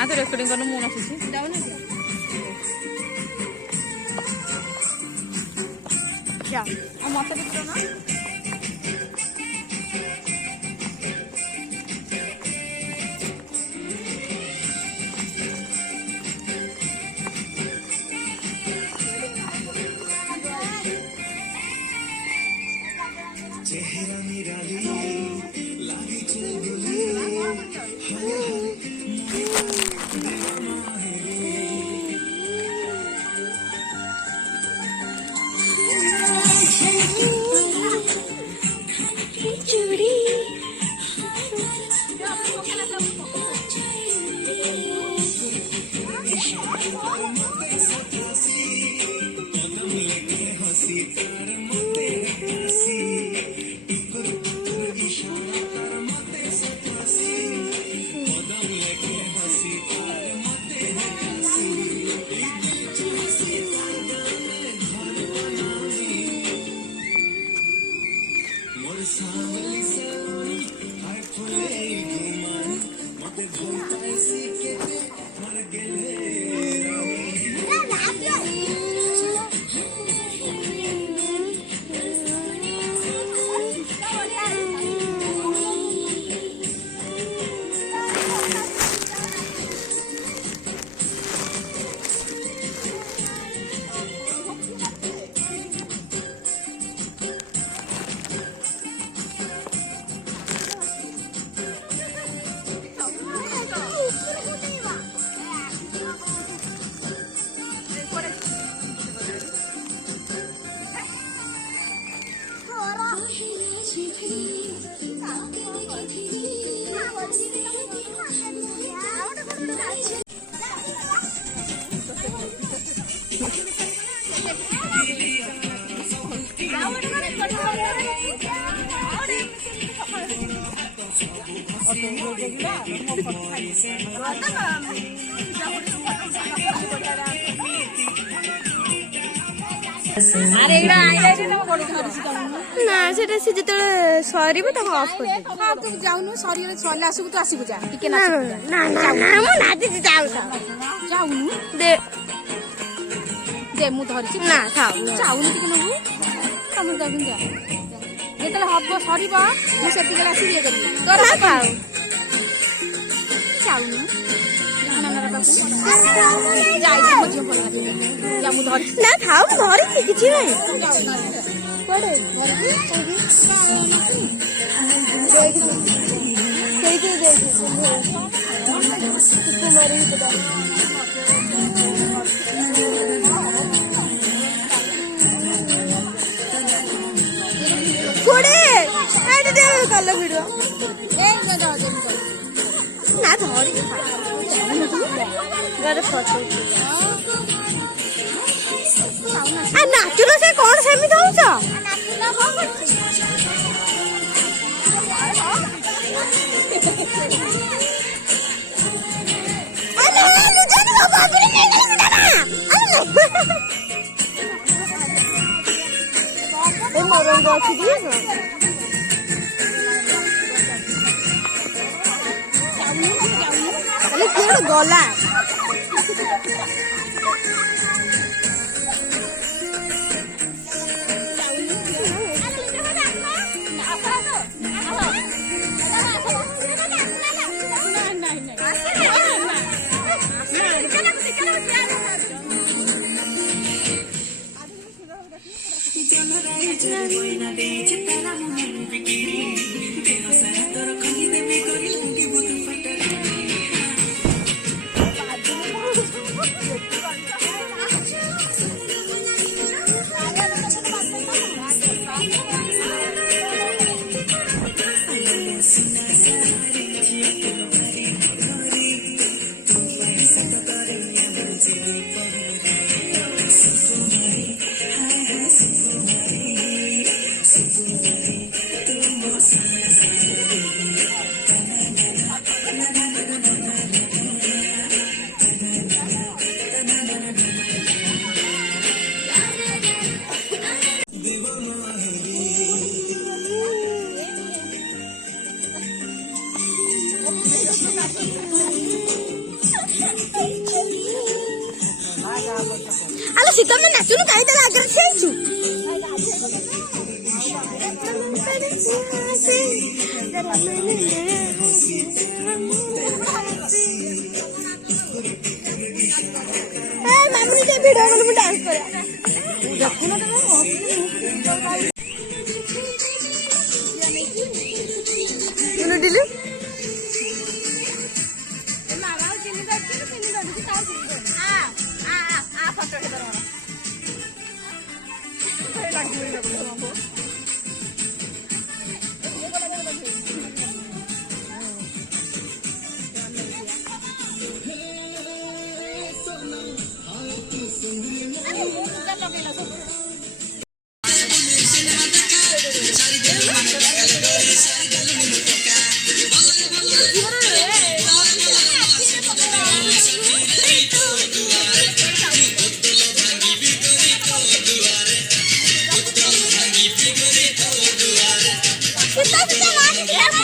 आता रेकॉर्डिंग करून मून आସୁଛି क्या और मत भी करो ना चेहरा निराली लागी चुलबुली हाय हाय আরে এগুলা আইলাইট না বড় ধরিছি যাউনু না সেটা সে যেতেବେଳେ সরিব তাকে অফ করে দেব হ্যাঁ তু যাউনু সরিলে সরিলে আসুক তু আসিবু যা টিকে না না না না না ମୁଁ ନାଚି ଯାଉ যাউনু ଦେ দে মু ধরিছি ନା ଥାଉ যাউনু টিকে নবু তমে যাউনু যা যেତେବେଳେ হব সরিব মু সেতিকে আসিবি ইয়ে କରିବି তোর ନା ଥାଉ যাউনু নানার বাবু যাই মো ঝিও পড়া যা মু ধরিছি ନା ଥାଉ ମୁଁ ଧରିଛି କିଛି ନାହିଁ କୁଆଡେ ସେଇଠି ଯାଇକି କୁମାରୀ କୁଆଡେ ଏଇଠି ଦେ କଲ ଭିଡିଓ ନା ଧରିକି ଘରେ ଫଟୋ ନାଚୁନ ସେ କଣ ସେମିତି ହଉଛ ରଙ୍ଗ ଅଛି କିଏ ଗଲା ଆଲୋ ଶୀତ ଆମେ ନାଚୁନୁ କାହିଁ ତାର ଆଗରେ ଠିଆଇଛୁ ମାମୁନି ଯେ ଭିଡିଓ କଲ ମୁଁ ଡାନ୍ସ କରିବା ଦିଲି Kita